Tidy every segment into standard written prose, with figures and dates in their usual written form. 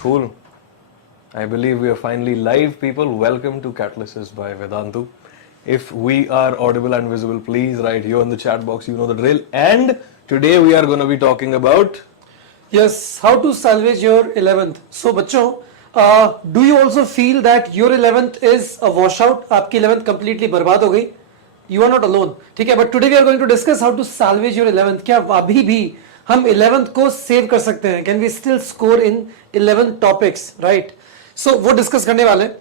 Cool. I believe we are finally live, people. Welcome to Catalysis by Vedantu. If we are audible and visible, please write here in the chat box. You know the drill. And today we are going to be talking about... Yes, how to salvage your 11th. So, बच्चों, do you also feel that your 11th is a washout? आपकी 11th completely बर्बाद हो गई? You are not alone. ठीक है, but today we are going to discuss how to salvage your 11th. क्या अभी भी हम 11th को सेव कर सकते हैं? Can we still score in 11 topics, right? So वो डिस्कस करने वाले हैं.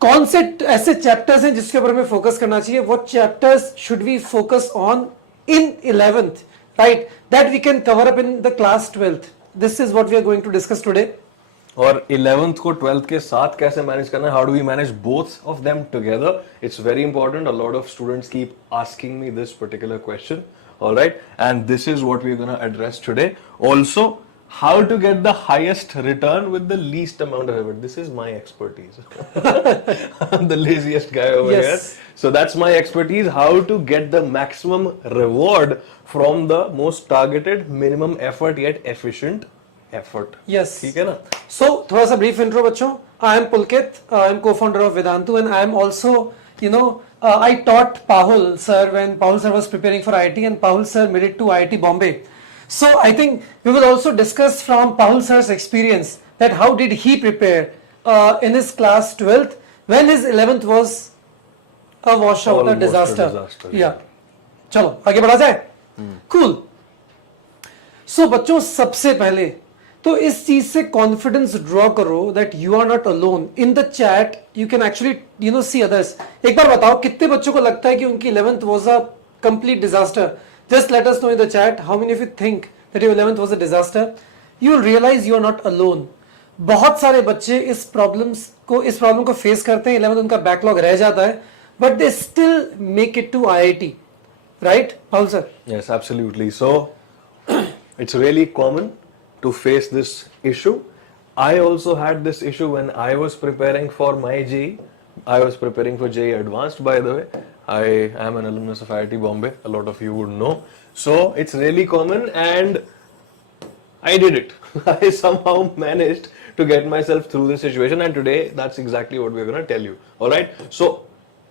कौन से ऐसे चैप्टर्स हैं जिसके ऊपर हमें फोकस करना चाहिए? What chapters should we focus on in 11th, right? That we can cover up in the class 12th. This is what we are going to discuss today. और 11th को 12th के साथ कैसे मैनेज करना है? How do we manage both of them together? It's very important. A lot of students keep asking me this particular question. All right, and this is what we're going to address today. Also, how to get the highest return with the least amount of effort. This is my expertise. I'm the laziest guy over here. So that's my expertise. How to get the maximum reward from the most targeted, minimum effort yet efficient effort. Yes. ठीक है ना? So थोड़ा सा brief intro बच्चों. I am Pulkit. I am co-founder of Vedantu, and I am also, I taught Pahul sir when Pahul sir was preparing for IIT, and Pahul sir made it to IIT Bombay. So I think we will also discuss from Pahul sir's experience that how did he prepare in his class 12th when his 11th was a washout, Almost a disaster. Yeah. चलो आगे बढ़ा जाए. Cool. So बच्चों सबसे पहले तो इस चीज से कॉन्फिडेंस ड्रॉ करो that you are not alone. In the chat you can actually see others. एक बार बताओ कितने बच्चों को लगता है कि उनकी 11th was a complete disaster? Just let us know in the chat how many of you think that your 11th was a disaster. You will realise you are not alone. बहुत सारे बच्चे इस प्रॉब्लम को face करते हैं. 11th उनका backlog रह जाता है but they still make it to IIT, right Paul sir? Yes, absolutely. So it's really common to face this issue. I also had this issue when I was preparing for my JEE. I was preparing for JEE Advanced, by the way. I am an alumnus of IIT Bombay. A lot of you would know. So it's really common, and I did it. I somehow managed to get myself through this situation, and today that's exactly what we're going to tell you. All right. So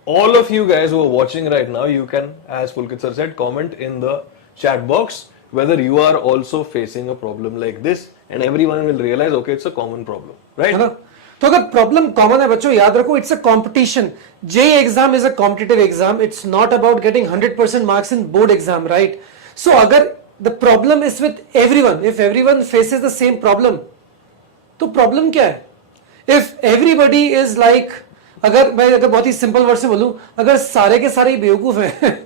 all of you guys who are watching right now, you can, as Pulkit sir said, comment in the chat box whether you are also facing a problem like this, and everyone will realize, okay, it's a common problem, right? है ना? तो अगर problem common है बच्चों, याद रखो, it's a competition. JEE exam is a competitive exam. It's not about getting 100% marks in board exam, right? So अगर the problem is with everyone, if everyone faces the same problem, तो problem क्या है? If everybody is like, अगर बहुत ही simple word से बोलूं, अगर सारे के सारे बेवकूफ हैं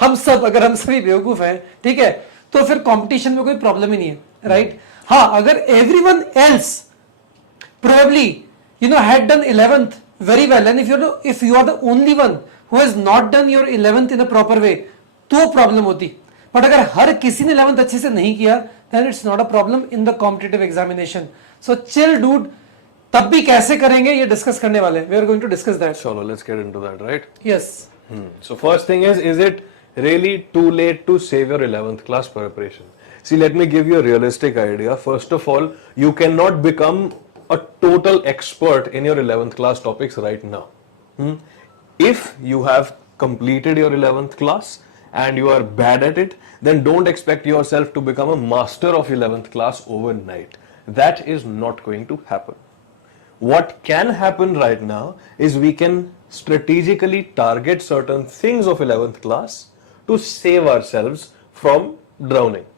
हम सभी बेवकूफ हैं, ठीक है, तो फिर कंपटीशन में कोई प्रॉब्लम ही नहीं है, राइट? हाँ, अगर everyone else probably had done 11th very well, and if you are the only one who has not done your 11th in a proper way, तो प्रॉब्लम होती. बट अगर हर किसी ने 11th अच्छे से नहीं किया, then it's not a problem in the competitive examination. So chill dude. तब भी कैसे करेंगे ये डिस्कस करने वाले हैं. We are going to discuss that. Chalo, let's get into that, right? Yes. So first thing is it really too late to save your 11th class preparation? See, let me give you a realistic idea. First of all, you cannot become a total expert in your 11th class topics right now. If you have completed your 11th class and you are bad at it, then don't expect yourself to become a master of 11th class overnight. That is not going to happen. What can happen right now is we can strategically target certain things of 11th class to save ourselves from drowning.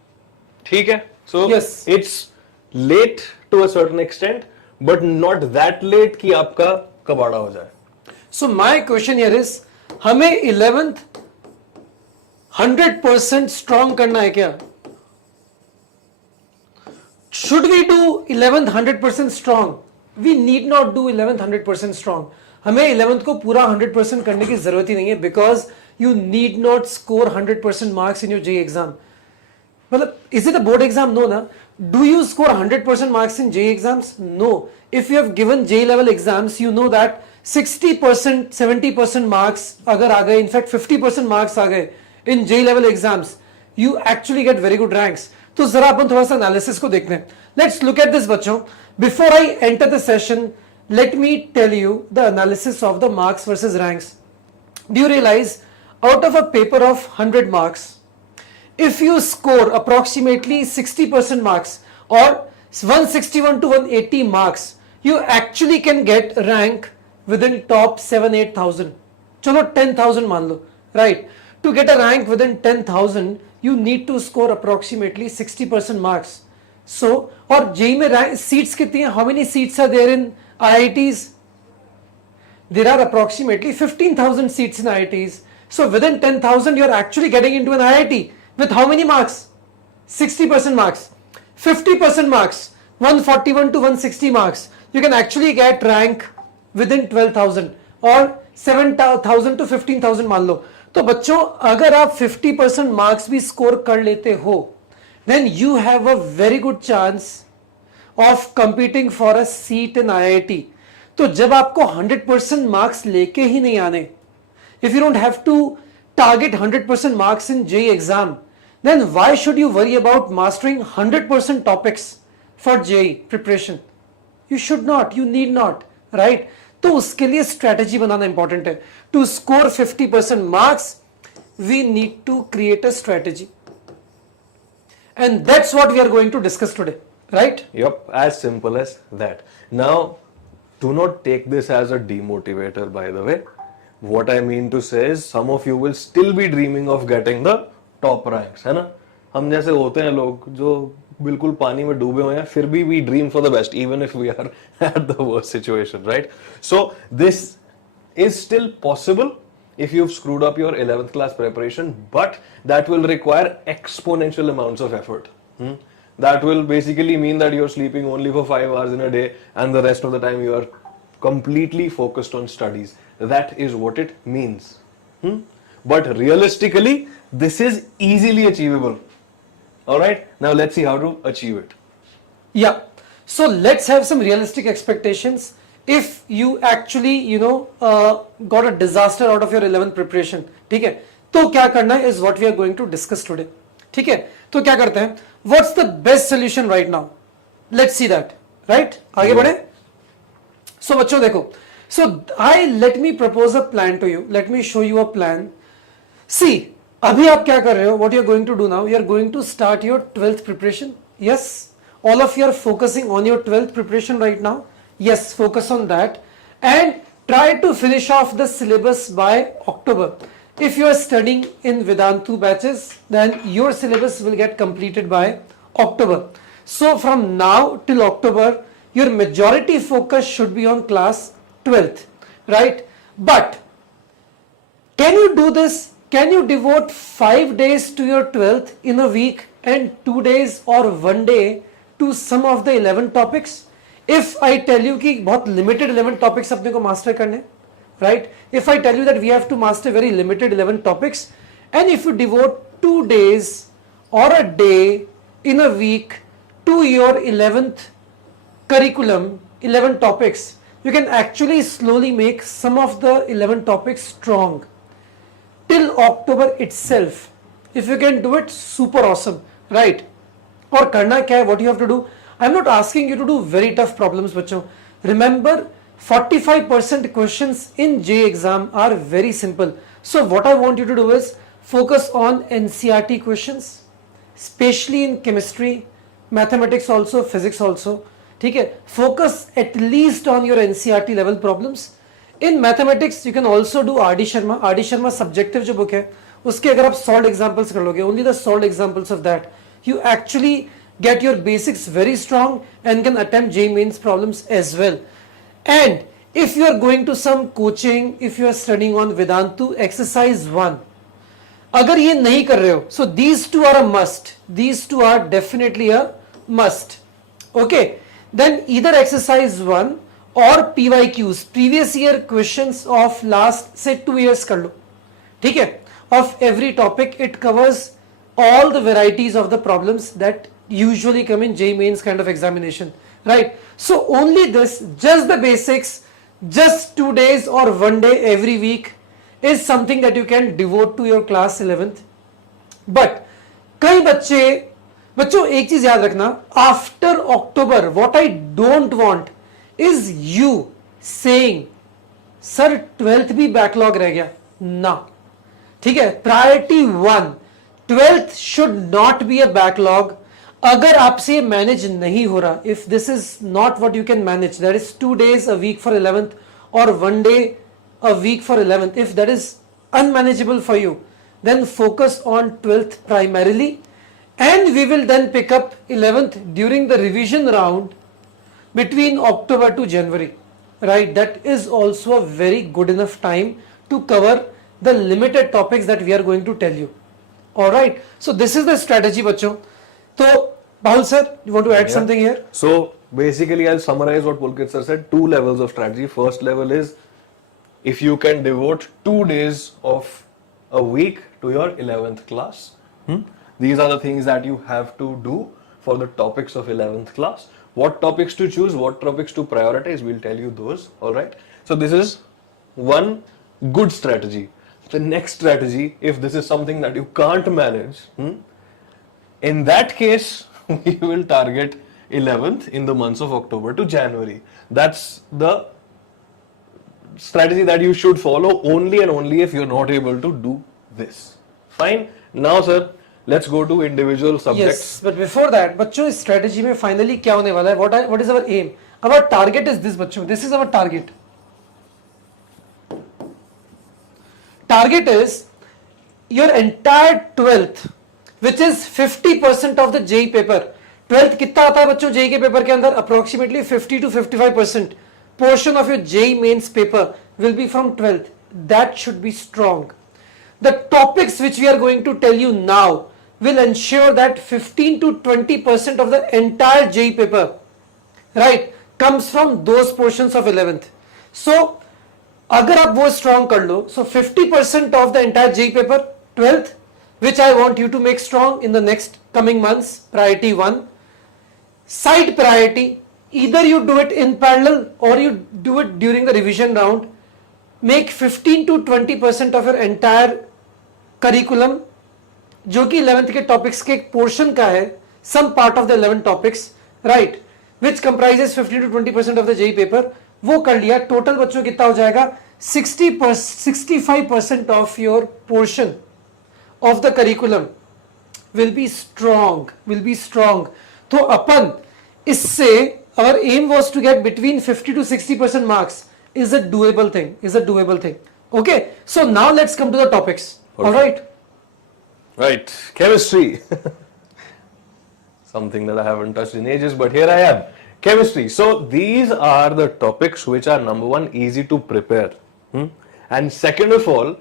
ठीक है? So yes. It's late to a certain extent, but not that late कि आपका कबाड़ा हो जाए. So my question here is, हमें 11th 100% strong करना है क्या? Should we do 11th 100% strong? We need not do 11th 100% strong. हमें 11th को पूरा 100% करने की जरूरत ही नहीं है, because you need not score 100% marks in your JEE exam. मतलब, is it a board exam? No, na. Do you score 100% marks in JEE exams? No. If you have given JEE level exams, you know that 60%, 70% marks अगर आ गए, in fact 50% marks आ गए in JEE level exams, you actually get very good ranks. तो जरा अपन थोड़ा सा analysis को देखते हैं. लेट्स लुक एट दिस बच्चों. Before I enter the session, let me tell you the analysis of the marks versus ranks. Do you realize out of a paper of 100 marks, if you score approximately 60% marks or 161 to 180 marks, you actually can get rank within top 7-8,000. चलो 10,000 मान लो, right? To get a rank within 10,000, you need to score approximately 60% marks. So, और JEE में seats कितनी हैं? How many seats are there in IITs? There are approximately 15,000 seats in IITs. So within 10,000 you are actually getting into an IIT with how many marks? 60% marks. 50% marks, 141 to 160 marks. You can actually get rank within 12,000 or 7,000 to 15,000 मान लो. तो बच्चों अगर आप 50% marks भी score कर लेते हो, then you have a very good chance of competing for a seat in IIT. तो जब आपको 100% marks लेके ही नहीं आने, if you don't have to target 100% marks in JEE exam, then why should you worry about mastering 100% topics for JEE preparation? You should not, you need not, right? तो उसके लिए strategy बनाना important है. To score 50% marks, we need to create a strategy. And that's what we are going to discuss today. Right? Yep, as simple as that. Now, do not take this as a demotivator, by the way. What I mean to say is, some of you will still be dreaming of getting the top ranks, है ना? हम जैसे होते हैं लोग जो बिल्कुल पानी में डूबे हुए हैं, फिर भी we dream for the best, even if we are at the worst situation, right? So, this is still possible if you've screwed up your 11th class preparation, but that will require exponential amounts of effort. That will basically mean that you're sleeping only for 5 hours in a day and the rest of the time you are completely focused on studies. That is what it means. But realistically, this is easily achievable. Alright, now let's see how to achieve it. Yeah, so let's have some realistic expectations. If you actually, got a disaster out of your 11th preparation, ठीक है, तो क्या करना है is what we are going to discuss today. ठीक है, तो क्या करते हैं? What's the best solution right now? Let's see that, right? आगे बढ़े. So बच्चों देखो, so let me propose a plan to you. Let me show you a plan. See, अभी आप क्या कर रहे हो? What you are going to do now? You are going to start your 12th preparation. Yes, all of you are focusing on your 12th preparation right now. Yes, focus on that and try to finish off the syllabus by October. If you are studying in Vedantu batches, then your syllabus will get completed by October. So from now till October, your majority focus should be on class 12th, right? But can you do this? Can you devote 5 days to your 12th in a week and 2 days or 1 day to some of the 11 topics? If I tell you कि बहुत limited 11 topics अपने को master करने, right? If I tell you that we have to master very limited 11 topics, and if you devote 2 days or a day in a week to your 11th curriculum, 11 topics, you can actually slowly make some of the 11 topics strong. Till October itself, if you can do it, super awesome, right? और करना क्या है? What you have to do? I'm not asking you to do very tough problems, बच्चों. Remember, 45% questions in JEE exam are very simple. So what I want you to do is focus on NCRT questions, especially in chemistry, mathematics also, physics also. ठीक है? Focus at least on your NCRT level problems. In mathematics, you can also do R.D. Sharma. R.D. Sharma subjective जो book है, उसके अगर आप solved examples कर लोगे, only the solved examples of that, you actually get your basics very strong and can attempt JEE mains problems as well. And if you are going to some coaching, if you are studying on Vedantu exercise 1, अगर ये नहीं कर रहे हो, so these two are a must. These two are definitely a must. Okay, then either exercise 1 or PYQs, previous year questions of last say 2 years कर लो, ठीक है? Of every topic, it covers all the varieties of the problems that usually come in JEE mains kind of examination, right? So only this, just the basics, just 2 days or 1 day every week is something that you can devote to your class 11th. But कई बच्चे बच्चों एक चीज याद रखना, after October what I don't want is you saying sir 12th भी backlog रह गया ना, ठीक है। Priority 1, 12th should not be a backlog. अगर आपसे मैनेज नहीं हो रहा, if this is not what you can manage, that is 2 days a week for 11th or 1 day a week for 11th, if that is unmanageable for you, then focus on 12th primarily, and we will then pick up 11th during the revision round between October to January, right? That is also a very good enough time to cover the limited topics that we are going to tell you. All right, so this is the strategy बच्चों. तो Pahul sir, you want to add something here? So basically I'll summarize what Pulkit sir said. 2 levels of strategy. First level is if you can devote 2 days of a week to your 11th class. These are the things that you have to do for the topics of 11th class. What topics to choose, what topics to prioritize, we'll tell you those. Alright. So this is one good strategy. The next strategy, if this is something that you can't manage, in that case, we will target 11th in the months of October to January. That's the strategy that you should follow only and only if you're not able to do this. Fine. Now, sir, let's go to individual subjects. Yes, but before that, बच्चों इस strategy में finally क्या होने वाला है? What is our aim? Our target is this, बच्चों. This is our target. Target is your entire 12th, which is 50% of the JEE paper. 12th कितना आता है बच्चों JEE के पेपर के अंदर? Approximately 50 to 55% portion of your JEE mains paper will be from 12th. That should be strong. The topics which we are going to tell you now will ensure that 15 to 20% of the entire JEE paper, right, comes from those portions of 11th. So अगर आप वो strong कर लो, so 50% of the entire JEE paper 12th, which I want you to make strong in the next coming months. Priority 1. Side priority, either you do it in parallel or you do it during the revision round. Make 15 to 20% of your entire curriculum, जो कि 11th के topics के एक portion का है, some part of the 11 topics, right, which comprises 15 to 20% of the JEE paper. वो कर लिया, total बच्चों कितना हो जाएगा? 65% of your portion of the curriculum will be strong. तो अपन इससे our aim was to get between 50 to 60% marks. Is a doable thing. Okay, so now let's come to the topics. Okay. All right. Right, chemistry. Something that I haven't touched in ages, but here I am. Chemistry. So these are the topics which are number one, easy to prepare. And second of all,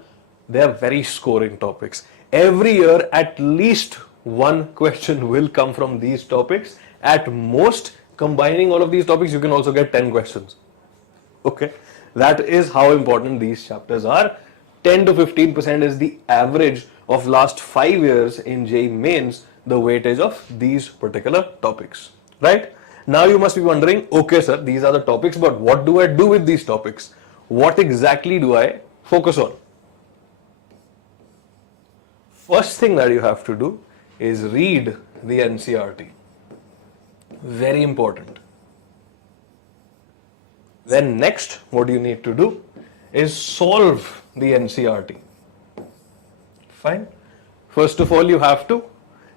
they are very scoring topics. Every year, at least one question will come from these topics. At most, combining all of these topics, you can also get 10 questions. Okay, that is how important these chapters are. 10 to 15% is the average of last 5 years in JEE mains, the weightage of these particular topics, right? Now you must be wondering, okay sir, these are the topics, but what do I do with these topics? What exactly do I focus on? First thing that you have to do is read the NCRT. Very important. Then next, what you need to do is solve the NCRT. Fine. First of all, you have to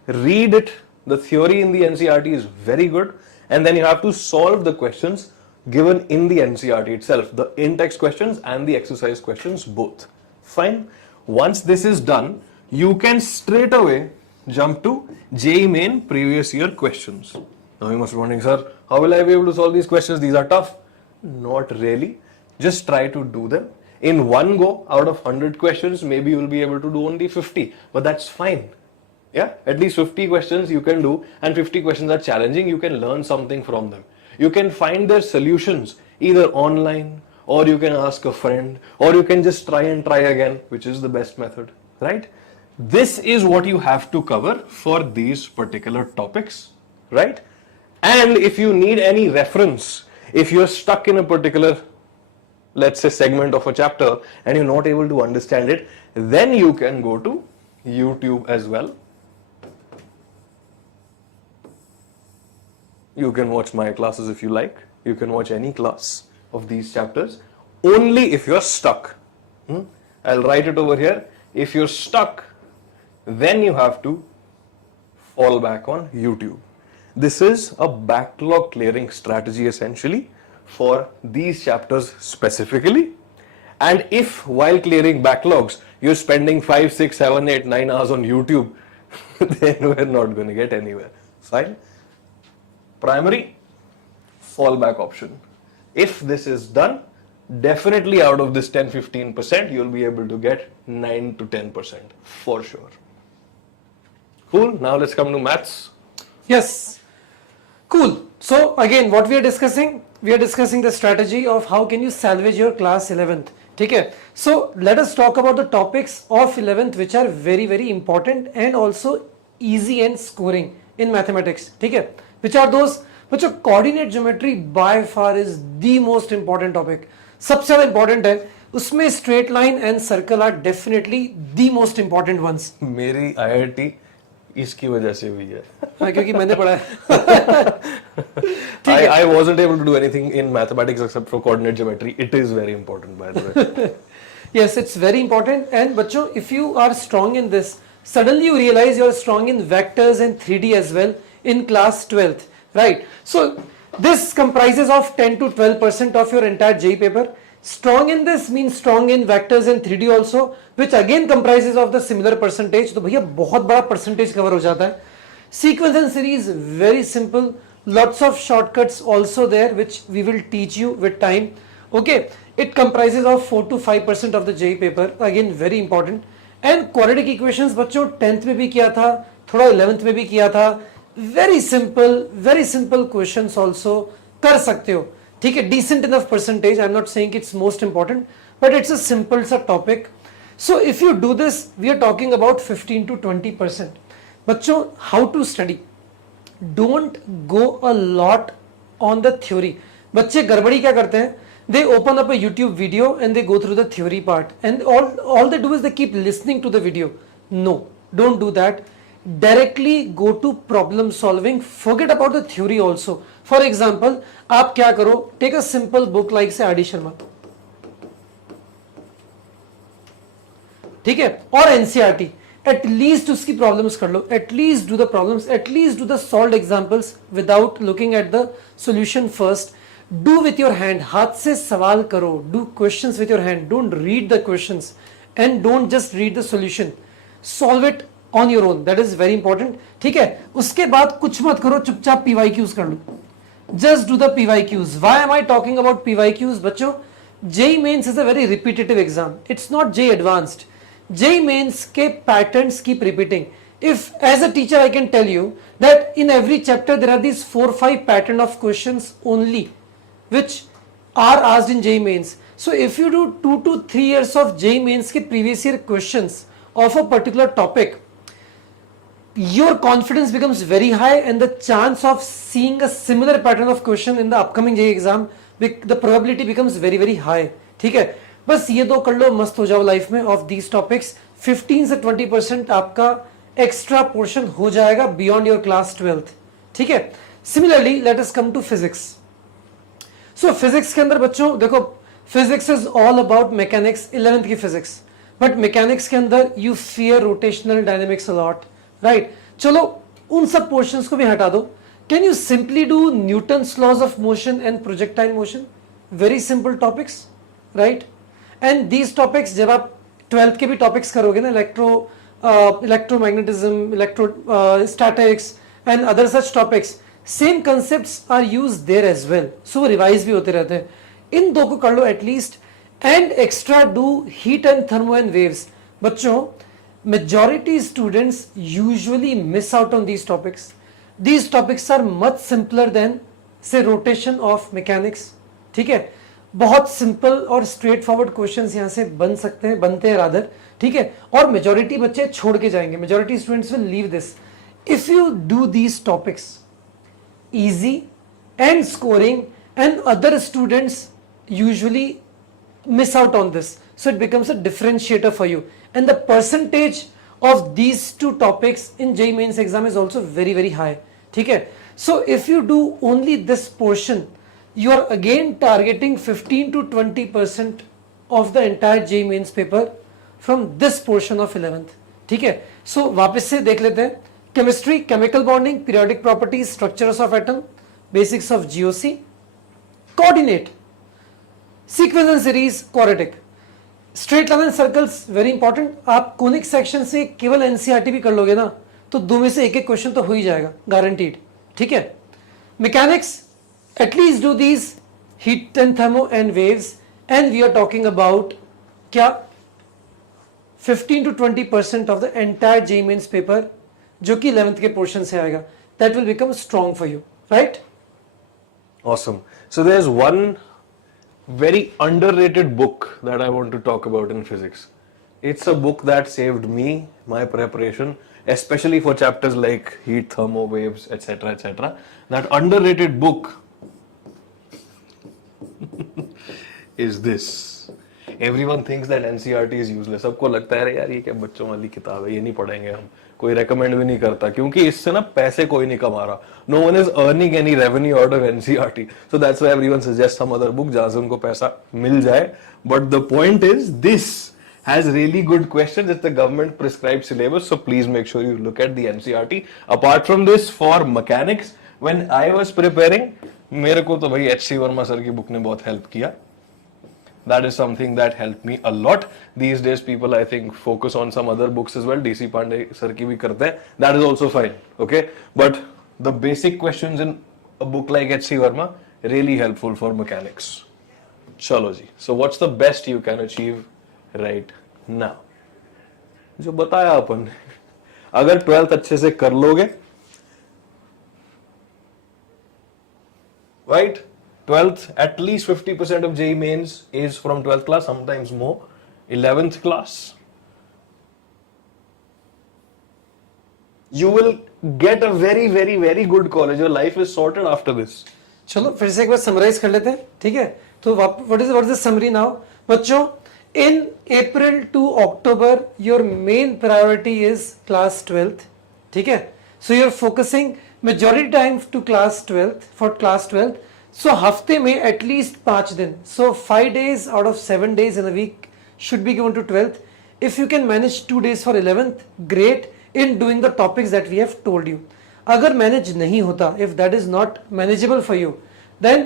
read it. The theory in the NCRT is very good. And then you have to solve the questions given in the NCRT itself. The in-text questions and the exercise questions both. Fine. Once this is done, you can straight away jump to JEE main previous year questions. Now you must be wondering, sir, how will I be able to solve these questions? These are tough. Not really. Just try to do them. In one go, out of 100 questions, maybe you will be able to do only 50. But that's fine. Yeah, at least 50 questions you can do, and 50 questions are challenging. You can learn something from them. You can find their solutions either online, or you can ask a friend, or you can just try and try again, which is the best method, right? This is what you have to cover for these particular topics, right? And if you need any reference, if you're stuck in a particular, let's say, segment of a chapter and you're not able to understand it, then you can go to YouTube as well. You can watch my classes if you like. You can watch any class of these chapters. Only if you're stuck. I'll write it over here. If you're stuck, then you have to fall back on YouTube. This is a backlog clearing strategy essentially for these chapters specifically. And if while clearing backlogs, you're spending 5, 6, 7, 8, 9 hours on YouTube, then we're not going to get anywhere. Fine. Primary, fallback option. If this is done, definitely out of this 10-15%, you'll be able to get 9 to 10% for sure. Cool. Now let's come to maths. Yes. Cool. So again, what we are discussing the strategy of how can you salvage your class 11th. Okay. So let us talk about the topics of 11th which are very, very important and also easy and scoring in mathematics. Okay. Which are those? Which coordinate geometry by far is the most important topic. सबसे ज़्यादा important है. उसमें straight line and circle are definitely the most important ones. मेरी IIT इसकी वजह से हुई है. हाँ, क्योंकि मैंने पढ़ा है. I wasn't able to do anything in mathematics except for coordinate geometry. It is very important, by the way. Yes, it's very important. And बच्चों, if you are strong in this, suddenly you realize you are strong in vectors and 3D as well in class 12th, right? So this comprises of 10 to 12% of your entire JEE paper. Strong in this means strong in vectors and 3D also, which again comprises of the similar percentage. तो भैया बहुत बड़ा percentage cover हो जाता है. Sequence and series, very simple. Lots of shortcuts also there, which we will teach you with time. Okay, it comprises of 4 to 5% of the JEE paper. Again, very important. And quadratic equations, बच्चों 10th में भी किया था, थोड़ा 11th में भी किया था. Very simple questions also कर सकते हो. ठीक है, decent enough percentage. I'm not saying it's most important, but it's a simple सा topic. So if you do this, we are talking about 15 to 20%. बच्चों, how to study? Don't go a lot on the theory. बच्चे गड़बड़ी क्या करते हैं? They open up a YouTube video and they go through the theory part, and all they do is they keep listening to the video. No, don't do that. Directly go to problem solving. Forget about the theory also. For example, आप क्या करो? Take a simple book like say R.D. Sharma. ठीक है? और NCRT. At least उसकी problems कर लो. At least do the problems. At least do the solved examples without looking at the solution first. Do with your hand. हाथ से सवाल करो. Do questions with your hand. Don't read the questions and don't just read the solution. Solve it on your own. That is very important. ठीक है? उसके बाद कुछ मत करो, चुपचाप PYQs कर लो. Just do the PYQs. Why am I talking about PYQs, बच्चों? JEE Mains is a very repetitive exam. It's not JEE Advanced. JEE Mains के patterns keep repeating. If as a teacher I can tell you that in every chapter there are these 4 or 5 pattern of questions only which are asked in JEE Mains. So if you do 2 to 3 years of JEE Mains के previous year questions of a particular topic, your confidence becomes very high and the chance of seeing a similar pattern of question in the upcoming JEE exam, the probability becomes very, very high. ठीक है? बस ये दो कर लो, मस्त हो जाओ life में ऑफ दीज टॉपिक्स. 15 से 20% आपका एक्स्ट्रा पोर्शन हो जाएगा बियॉन्ड योर क्लास 12th. ठीक है? Similarly let us come to physics. So physics के अंदर बच्चों देखो, physics is all about mechanics, 11th की फिजिक्स. बट मैकेनिक्स के अंदर you fear rotational dynamics a lot, right? चलो उन सब पोर्शंस को भी हटा दो. Can you simply do Newton's laws of motion and projectile motion? Very simple topics, right? And these topics जब आप 12th के भी टॉपिक्स करोगे ना, electromagnetism, electrostatics and other such topics, same concepts are used there as well. So वो revise भी होते रहते हैं. इन दो को कर लो at least. And extra do heat and thermo and waves. बच्चों, majority students usually miss out on these topics. These topics are much simpler than say rotation of mechanics. ठीक है? बहुत सिंपल और स्ट्रेट फॉरवर्ड क्वेश्चंस यहाँ से बनते हैं rather. ठीक है? और मेजॉरिटी बच्चे छोड़ के जाएंगे. Majority students will leave this. If you do these topics easy and scoring, and other students usually miss out on this, so it becomes a differentiator for you, and the percentage of these two topics in JEE Mains exam is also very, very high. ठीक है? So if you do only this portion, you are again targeting 15 to 20% of the entire JEE mains paper from this portion of 11th. ठीक है, so वापस से देख लेते हैं. Chemistry, chemical bonding, periodic properties, structures of atom, basics of GOC, coordinate, sequence and series, quadratic, straight line and circles, very important. आप conic section से केवल एनसीईआरटी भी कर लोगे ना, तो दो में से एक एक क्वेश्चन तो हो ही जाएगा, गारंटीड. ठीक है. Mechanics, at least do these heat and thermo and waves, and we are talking about क्या 15 to 20% of the entire JEE mains paper जो कि 11th के पोर्शन से आएगा. That will become strong for you, right? Awesome. So there's one very underrated book that I want to talk about in physics. It's a book that saved me, my preparation, especially for chapters like heat, thermo, waves, etc., etc. That underrated book is this. Everyone thinks that NCERT is useless. सबको लगता है यार ये क्या बच्चों वाली किताब है, ये नहीं पढ़ेंगे हम, कोई रेकमेंड भी नहीं करता क्योंकि इससे ना पैसे कोई नहीं कमा रहा. No one is earning any revenue out of NCERT. So that's why everyone suggests some other book जहाँ से उनको पैसा मिल जाए. But the point is this has really good questions. It's the government prescribed syllabus, so please make sure you look at the NCERT. Apart from this, for mechanics, when I was preparing, मेरे को तो भाई H.C. Verma sir की book ने बहुत help किया. That is something that helped me a lot. These days people I think focus on some other books as well. DC Pandey sir की भी करते हैं. That is also fine. Okay, but the basic questions in a book like H.C. Verma really helpful for mechanics. चलो जी. So what's the best you can achieve right now? जो बताया अपन, अगर 12th अच्छे से कर लोगे, right? 12th, at least 50% of JEE mains is from 12th class, sometimes more. 11th class, you will get a very, very, very good college. Your life is sorted after this. चलो फिर से एक बार summarise कर लेते हैं. ठीक है, तो what is the summary now बच्चों? In April to October your main priority is class 12th. ठीक है, so you are focusing majority time to class 12th for class 12th. So हफ्ते में एटलीस्ट 5 दिन, so 5 days out of 7 days in a week should be given to 12th. If you can manage 2 days for 11th, great, in doing the topics that we have told you. अगर manage नहीं होता, if that is not manageable for you, then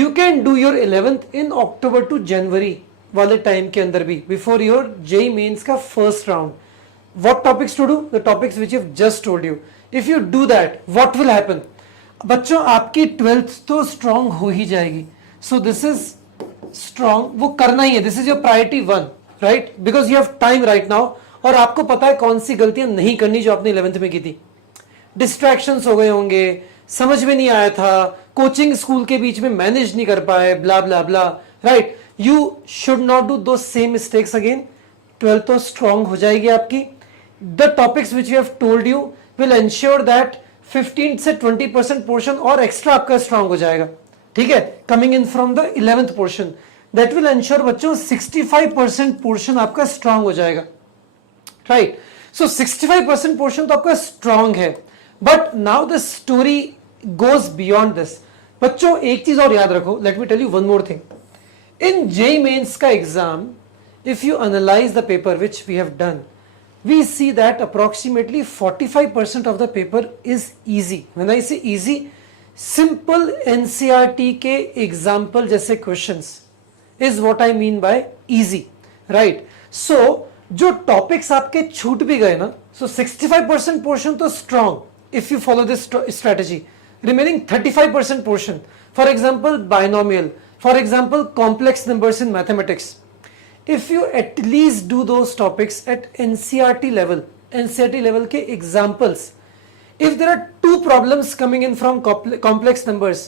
you can do your 11th in October to January वाले time के अंदर भी, before your JEE mains का first round. What topics to do? The topics which I've just told you. If you do that, what will happen? बच्चों आपकी 12th तो strong हो ही जाएगी. सो दिस इज स्ट्रॉन्ग, वो करना ही है. This is your priority 1, right? Because you have time right now, और आपको पता है कौन सी गलतियां नहीं करनी जो आपने 11th में की थी. डिस्ट्रैक्शंस हो गए होंगे, समझ में नहीं आया था, कोचिंग स्कूल के बीच में मैनेज नहीं कर पाए, blah blah blah, right? You should not do दो सेम मिस्टेक्स अगेन. 12th तो स्ट्रॉन्ग हो जाएगी आपकी. The topics which you have told you will ensure that 15 से 20% पोर्शन और एक्स्ट्रा आपका स्ट्रॉन्ग हो जाएगा. ठीक है, coming in from the 11th portion, that will ensure बच्चों 65% पोर्शन आपका स्ट्रॉन्ग हो जाएगा, राइट? सो 65% पोर्शन तो आपका स्ट्रॉन्ग है. But now the story goes beyond this. बच्चों एक चीज और याद रखो, let me tell you one more thing. In JEE mains का exam, if you analyse the paper which we have done, we see that approximately 45% of the paper is easy. When I say easy, simple NCERT के example जैसे questions is what I mean by easy, right? So जो topics आपके छूट भी गए ना, so 65% portion तो strong if you follow this strategy. Remaining 35% portion, for example binomial, for example complex numbers in mathematics. If you at least do those topics at NCERT level के examples, if there are 2 problems coming in from complex numbers,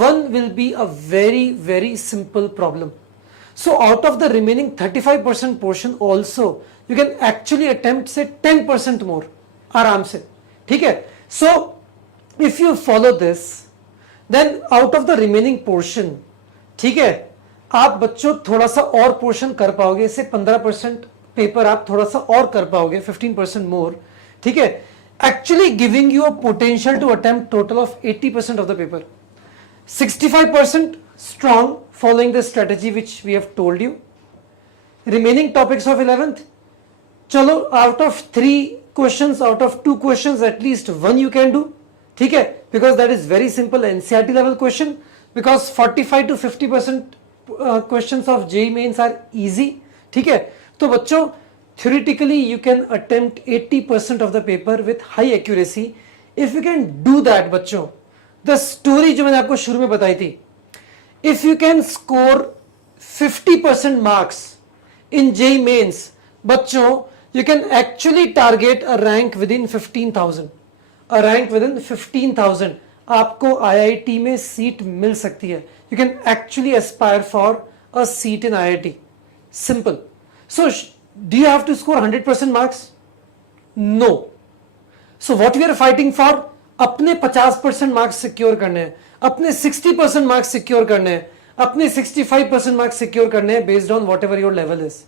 one will be a very, very simple problem. So out of the remaining 35% portion also, you can actually attempt say 10% more, आराम से. ठीक है? So if you follow this, then out of the remaining portion, ठीक है, आप बच्चों थोड़ा सा और पोर्शन कर पाओगे, इससे 15% पेपर आप थोड़ा सा और कर पाओगे, 15% मोर. ठीक है, actually giving you a potential to attempt total of 80% of the paper. 65% strong following the strategy which we have told you. Remaining topics of 11th, chalo, out of 3 questions, out of 2 questions, at least 1 you can do. ठीक है, because that is very simple NCRT level question, because 45 to 50% questions of JEE mains are easy. ठीक है, तो बच्चों theoretically you can attempt 80% of the paper with high accuracy. If you can do that बच्चों, the story जो मैंने आपको शुरू में बताई थी, if you can score 50% marks in JEE mains, बच्चों you can actually target a rank within 15,000. A rank within 15,000 आपको IIT में सीट मिल सकती है. You can actually aspire for a seat in IIT. Simple. So do you have to score 100% marks? No. So what we are fighting for, अपने 50% marks secure करने हैं, अपने 60% marks secure करने हैं, अपने 65% मार्क्स सिक्योर करने हैं based on whatever your level is.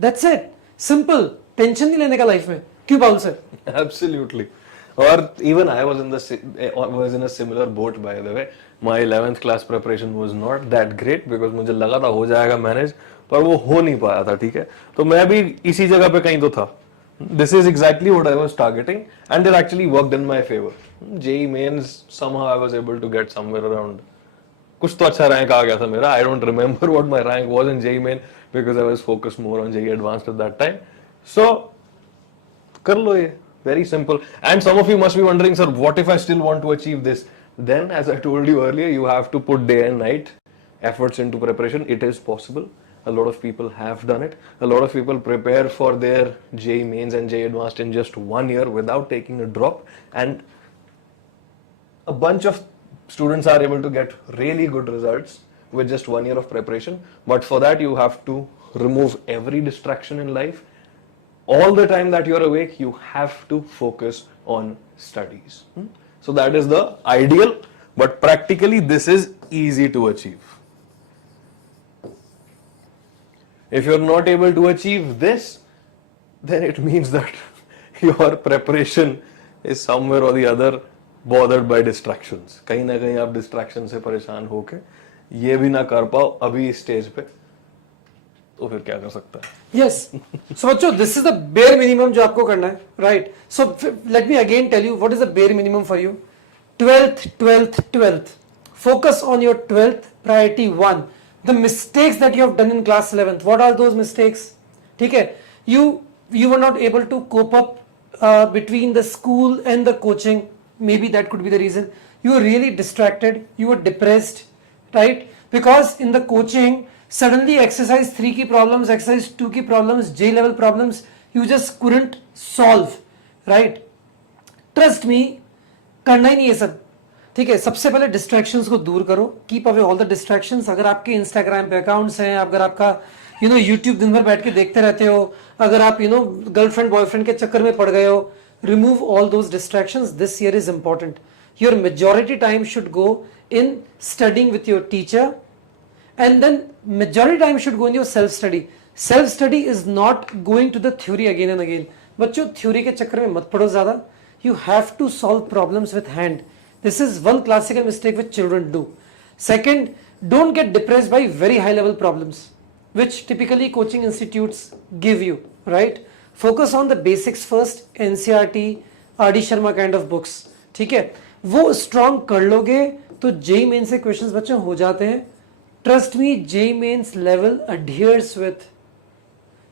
That's it. Simple. Tension नहीं लेने का लाइफ में. क्यों पाउल sir? Absolutely. Or even I was in a similar boat, by the way. My 11th class preparation was not that great because मुझे लगा था हो जाएगा मैनेज, पर वो हो नहीं पाया था. ठीक है, तो मैं भी इसी जगह पे कहीं तो था. This is exactly what I was targeting, and it actually worked in my favor. JEE mains, somehow I was able to get somewhere around. कुछ तो अच्छा रैंक आ गया था मेरा. I don't remember what my rank was in JEE main because I was focused more on JEE advanced at that time. So कर लो ये. Very simple. And some of you must be wondering, sir, what if I still want to achieve this? Then, as I told you earlier, you have to put day and night efforts into preparation. It is possible. A lot of people have done it. A lot of people prepare for their JEE mains and JEE advanced in just 1 year without taking a drop. And a bunch of students are able to get really good results with just 1 year of preparation. But for that, you have to remove every distraction in life. All the time that you're awake, you have to focus on studies. So that is the ideal, but practically this is easy to achieve. If you're not able to achieve this, then it means that your preparation is somewhere or the other bothered by distractions. कहीं ना कहीं आप distraction से परेशान होके ये भी ना कर पाओ अभी इस स्टेज पे, तो फिर क्या कर सकता है? Yes. So बच्चों, this is the bare minimum जो आपको करना है, right? So let me again tell you what is the bare minimum for you. 12th. Focus on your 12th, priority 1. The mistakes that you have done in class 11th, what are those mistakes? ठीक है, you were not able to cope up between the school and the coaching. Maybe that could be the reason. You were really distracted. You were depressed, right? Because in the coaching, suddenly exercise 3 की problems, exercise 2 की problems, J level problems, you just couldn't solve, right? Trust me, करना ही नहीं है सब. ठीक है, सबसे पहले distractions को दूर करो. Keep away all the distractions. अगर आपके Instagram पे accounts हैं, अगर आपका YouTube दिन भर बैठ के देखते रहते हो, अगर आप गर्लफ्रेंड बॉयफ्रेंड के चक्कर में पड़ गए हो, remove all those distractions. This year is important. Your majority time should go in studying with your teacher, and then majority time should go in your self study. Self study is not going to the theory again and again. बच्चों, theory के चक्कर में मत पड़ो ज़्यादा. You have to solve problems with hand. This is one classical mistake which children do. Second, don't get depressed by very high level problems which typically coaching institutes give you, right? Focus on the basics first. NCRT, RD Sharma kind of books. ठीक है, वो strong कर लोगे तो JEE main से questions बच्चों हो जाते हैं. Trust me, JEE mains level adheres with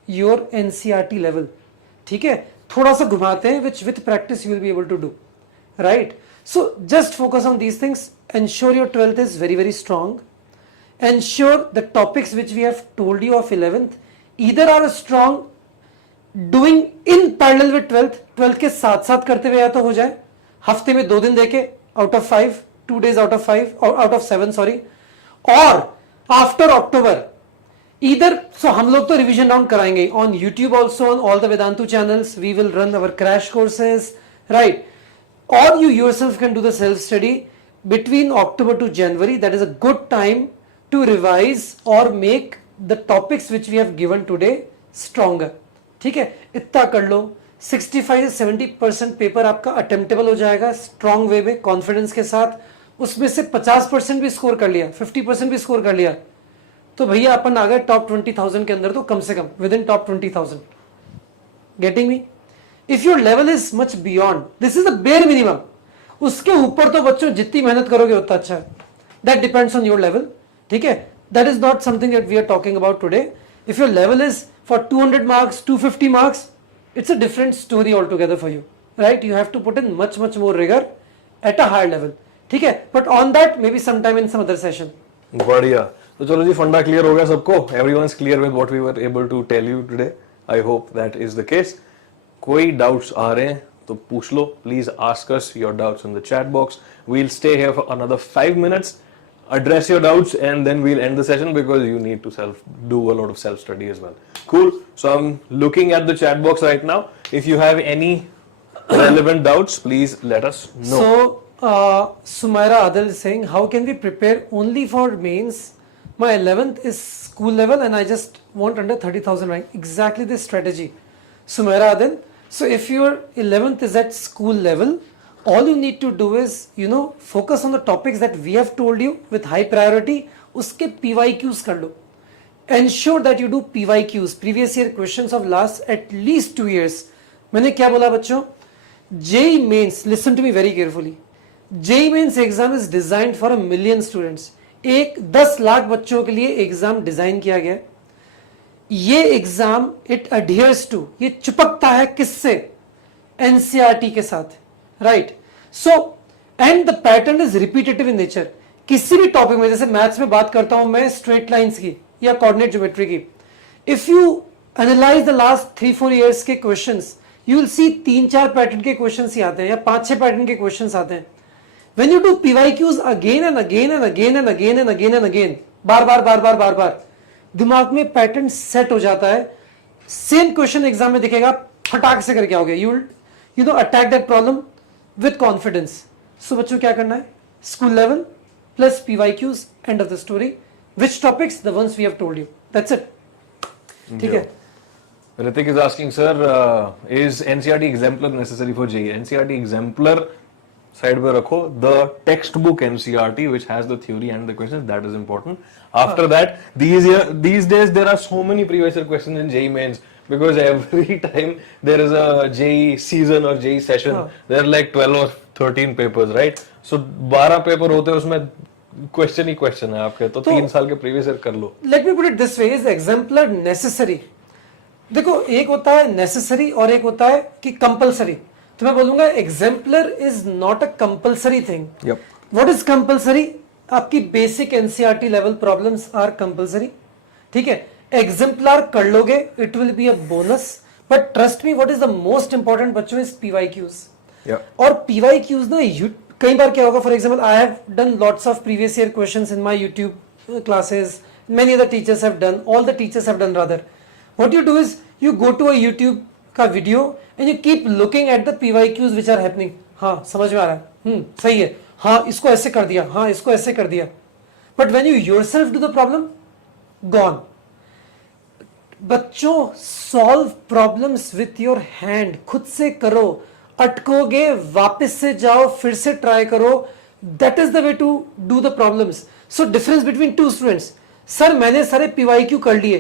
your NCRT level. ठीक है, थोड़ा सा घुमाते हैं, which with practice you will be able to do, right? So just focus on these things. Ensure your 12th is very, very strong. Ensure the topics which we have told you of 11th either are strong, doing in parallel with 12th के साथ साथ करते हुए या तो हो जाए. हफ्ते में 2 दिन देके out of 5, 2 days out of 5 or out of 7, sorry. और आफ्टर अक्टूबर इधर, सो हम लोग तो रिवीजन राउंड कराएंगे on YouTube, also on all the Vedantu channels. We will run our crash courses, right? और you yourself can do the self study between October to January. That is a good time to revise और make the topics which we have given today stronger. ठीक है, इतना कर लो. 65 से 70% paper आपका attemptable हो जाएगा स्ट्रॉन्ग वे में, कॉन्फिडेंस के साथ। उसमें से 50% भी स्कोर कर लिया, 50% भी स्कोर कर लिया, तो भैया अपन आ गए टॉप 20,000 के अंदर, तो कम से come with in top 20,000। Getting me? If your level is much beyond, this is the bare minimum, उसके ऊपर तो बच्चों जितनी मेहनत करोगे उतना अच्छा है। That depends on your level, ठीक है? That is not something that we are talking about today. If your level is for 200 marks, 250 marks, it's a different story altogether for you, right? You have to put in much more rigor at a higher level, ठीक है? But on that maybe sometime in some other session. बढ़िया। तो चलो जी, फंडा clear हो गया सबको। Everyone is clear with what we were able to tell you today. I hope that is the case. कोई doubts आ रहे हैं तो पूछ लो, please ask us your doubts in the chat box. We'll stay here for another 5 minutes, address your doubts, and then we'll end the session because you need to do a lot of self study as well. Cool. So I'm looking at the chat box right now. If you have any relevant doubts, please let us know. So Sumaira Adil is saying, how can we prepare only for mains? My 11th is school level and I just want under 30,000 rank. Exactly this strategy, Sumaira Adil. So if your 11th is at school level, all you need to do is, focus on the topics that we have told you with high priority. Uske PYQs kar lo. Ensure that you do PYQs, previous year questions of last at least 2 years. मैंने क्या बोला बच्चों? JEE Mains, listen to me very carefully. JEE Mains exam is designed for 1 million students. 10 lakh बच्चों के लिए exam design किया गया है। ये एग्जाम इट adheres to, ये चिपकता है किससे? NCRT के साथ, right? So and the pattern is repetitive in nature. किसी भी टॉपिक में, जैसे मैथ्स में बात करता हूं मैं स्ट्रेट लाइंस की या कोऑर्डिनेट ज्योमेट्री की, if you analyse the last 3-4 years के questions, you will see 3-4 pattern के क्वेश्चंस ही आते हैं या 5-6 पैटर्न के क्वेश्चंस आते हैं। When you do PYQs again and again and again and again and again and again, बार, दिमाग में पैटर्न सेट हो जाता है। सेम क्वेश्चन एग्जाम में दिखेगा, फटाक से करके आओगे, you will attack that problem with confidence. So बच्चों क्या करना है? School level plus PYQs, and of the story. Which topics? The ones we have told you. That's it. ठीक है? Ritik is asking, sir, is NCRT Exemplar necessary for JEE? NCRT Exemplar side पे रखो. The textbook NCRT, which has the theory and the questions, that is important. After that, these days there are so many previous year questions in JEE Mains because every time there is a JEE season or JEE session, there are like 12 or 13 papers, right? So 12 paper होते हैं, उसमें question ही question है आपके, तो 3 साल के previous year कर लो। Let me put it this way, is exemplar necessary? देखो, एक होता है नेसेसरी और एक होता है कि कंपलसरी। तो मैं बोलूंगा exemplar is not a compulsory thing. What is compulsory? आपकी basic NCERT level problems are compulsory, ठीक है? एग्जाम्पलर कर लोगे, it will be a bonus, but trust me, what is the most important बच्चों इज PYQs। और PYQs ना, कई बार क्या होगा, for example I have done lots of previous year questions in my YouTube classes, many other teachers have done, all the teachers have done rather. What you do is you go to a YouTube का video and you keep looking at the PYQs which are happening. हाँ, समझ में आ रहा है, सही है, हाँ इसको ऐसे कर दिया, हाँ इसको ऐसे कर दिया, but when you yourself do the problem, gone. बच्चों, solve problems with your hand, खुद से करो। अटकोगे, वापस से जाओ, फिर से ट्राई करो। That is the way to do the problems. So difference between 2 students, sir मैंने सारे PYQ कर लिए,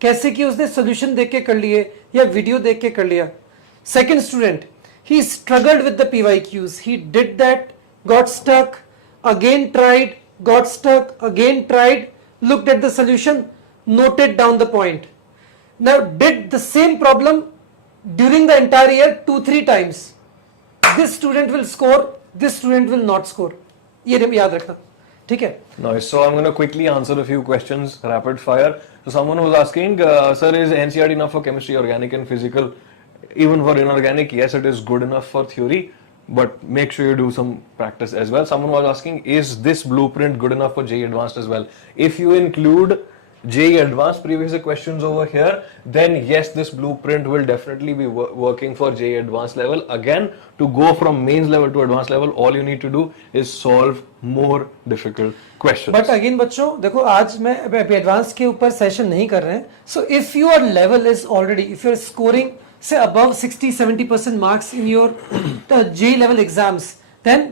कैसे किए? उसने सोल्यूशन देख के कर लिए या वीडियो देख के कर लिया। Second student, he struggled with the PYQs, he did that, got stuck, again tried, got stuck, again tried, looked at the solution, noted down the point. Now did the same problem during the entire year 2-3 times. This student will score, this student will not score. ये याद रखना, ठीक है? Nice. So I'm going to quickly answer a few questions, rapid fire. So someone was asking, sir, is NCRT enough for chemistry, organic and physical? Even for inorganic, yes, it is good enough for theory, but make sure you do some practice as well. Someone was asking, is this blueprint good enough for JEE Advanced as well? If you include JEE Advanced previous year questions over here, then yes, this blueprint will definitely be working for JEE Advanced level. Again, to go from mains level to advanced level, all you need to do is solve more difficult questions. But again बच्चों देखो, आज मैं अभी advance के ऊपर session नहीं कर रहे हैं. So if your level is already, if you are scoring say above 60-70% marks in your JEE level exams, then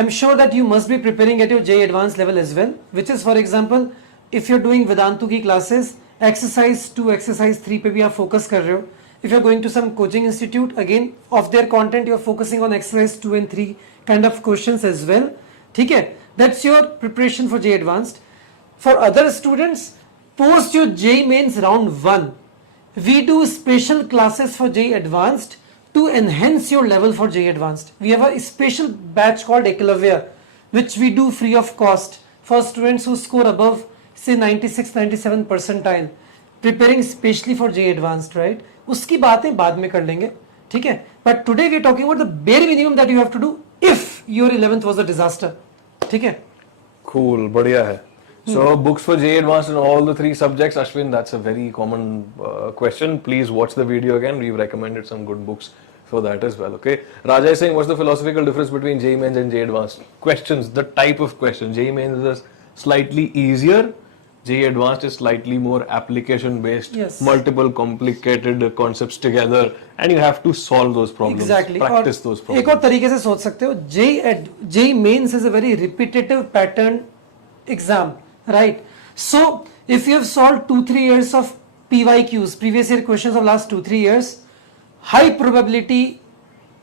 I'm sure that you must be preparing at your JEE advanced level as well, which is, for example, if you're doing Vedantu की classes, exercise 2, exercise 3 पे भी आप focus कर रहे हो. If you're going to some coaching institute, again of their content you're focusing on exercise 2 and 3 kind of questions as well. ठीक है, that's your preparation for JEE advanced. For other students, post your JEE mains round 1, we do special classes for JEE Advanced to enhance your level for JEE Advanced. We have a special batch called Eklavya, which we do free of cost for students who score above, say 96-97 percentile, preparing specially for JEE Advanced, right? उसकी बातें बाद में कर लेंगे, ठीक है? But today we are talking about the bare minimum that you have to do if your 11th was a disaster, ठीक है? Cool, बढ़िया है. So books for JEE Advanced in all the 3 subjects, Ashwin, that's a very common question. Please watch the video again. We've recommended some good books for that as well. Okay. Raja is saying, what's the philosophical difference between JEE Mains and JEE Advanced? Questions, the type of question. JEE Mains is slightly easier. JEE Advanced is slightly more application based. Yes. Multiple complicated concepts together, and you have to solve those problems. Exactly. Practice those problems. एक और तरीके से सोच सकते हो, JEE Mains is a very repetitive pattern exam. Right. So if you have solved 2-3 years of PYQs, previous year questions of last 2-3 years, high probability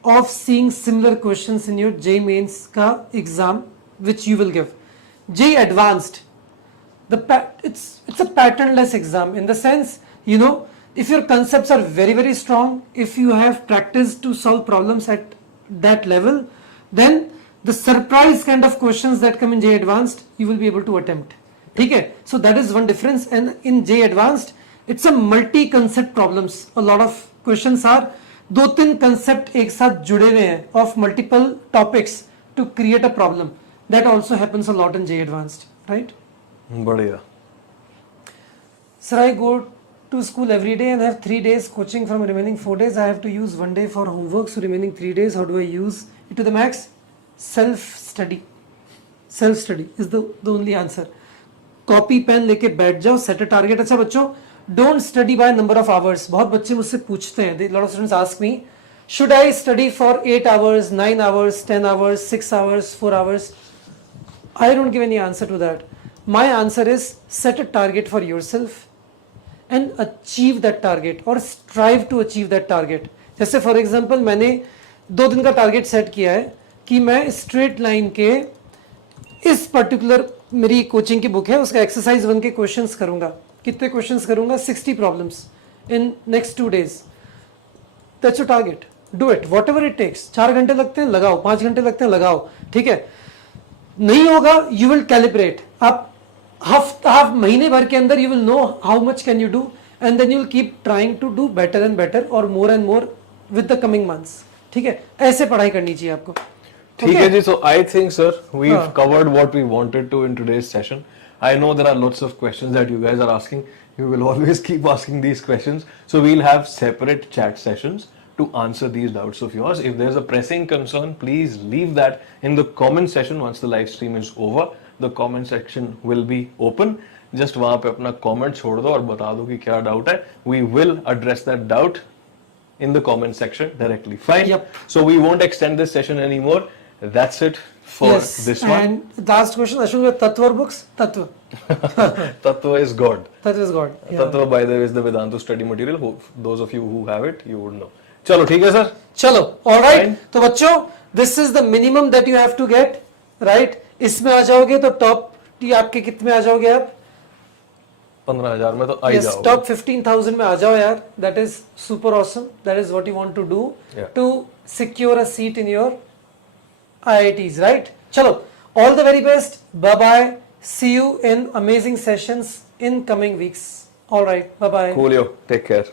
of seeing similar questions in your JEE Mains ka exam, which you will give. JEE Advanced, it's a patternless exam in the sense, you know, if your concepts are very strong, if you have practiced to solve problems at that level, then the surprise kind of questions that come in JEE Advanced, you will be able to attempt. ठीक है, so that is one difference. And in JEE Advanced, it's a multi-concept problems. A lot of questions are 2-3 concept एक साथ जुड़े हुए हैं of multiple topics to create a problem. That also happens a lot in JEE Advanced, right? बढ़िया. Sir, I go to school every day and have 3 days coaching from remaining 4 days. I have to use 1 day for homework, so remaining 3 days, how do I use it to the max? Self-study. Self-study is the only answer. Copy pen लेके बैठ जाओ, set a target. अच्छा बच्चों, don't study by number of hours. बहुत बच्चे मुझसे पूछते हैं, lot of students ask me, should I study for 8 hours, 9 hours, 10 hours, 6 hours, 4 hours? I don't give any answer to that. My answer is set a target for yourself and achieve that target or strive to achieve that target. जैसे for example मैंने 2 दिन का target set किया है कि मैं straight line के इस पर्टिकुलर, मेरी कोचिंग की बुक है, उसका एक्सरसाइज 1 के क्वेश्चंस करूंगा. कितने क्वेश्चंस करूंगा? 60 problems in next 2 days. That's your target. Do it, whatever it takes. 4 घंटे लगते हैं लगाओ, 5 घंटे लगते हैं लगाओ, ठीक है? नहीं होगा, यू विल कैलिब्रेट. आप हाफ महीने भर के अंदर you will know how much can you do, and then you will keep trying to do better and better और more and more with the coming months. ठीक है, ऐसे पढ़ाई करनी चाहिए आपको. ठीक है जी. So I think, sir, we've covered what we wanted to in today's session. I know there are lots of questions that you guys are asking. You will always keep asking these questions. So we'll have separate chat sessions to answer these doubts of yours. If there's a pressing concern, please leave that in the comment section once the live stream is over. The comment section will be open. Just वहाँ पे अपना comment छोड़ दो और बता दो कि क्या doubt है. We will address that doubt in the comment section directly. Fine. Yep. So we won't extend this session anymore. That's it for this one. And last question, Ashwin, with Tattva books? Tattva. Tattva is God. Tattva is God. Yeah. Tattva, by the way, is the Vedantu study material. Those of you who have it, you would know. चलो ठीक है sir. चलो, all right. तो बच्चों, this is the minimum that you have to get, right? इसमें आ जाओगे तो top आपके कितने आ जाओगे आप? 15,000 में तो आ ही जाओगे. टॉप 15,000 में आ जाओ यार. That is super awesome. That is what you want to do to secure a seat in your IITs, right? Chalo, all the very best. Bye bye. See you in amazing sessions in coming weeks. All right. Bye bye. Coolio. Take care.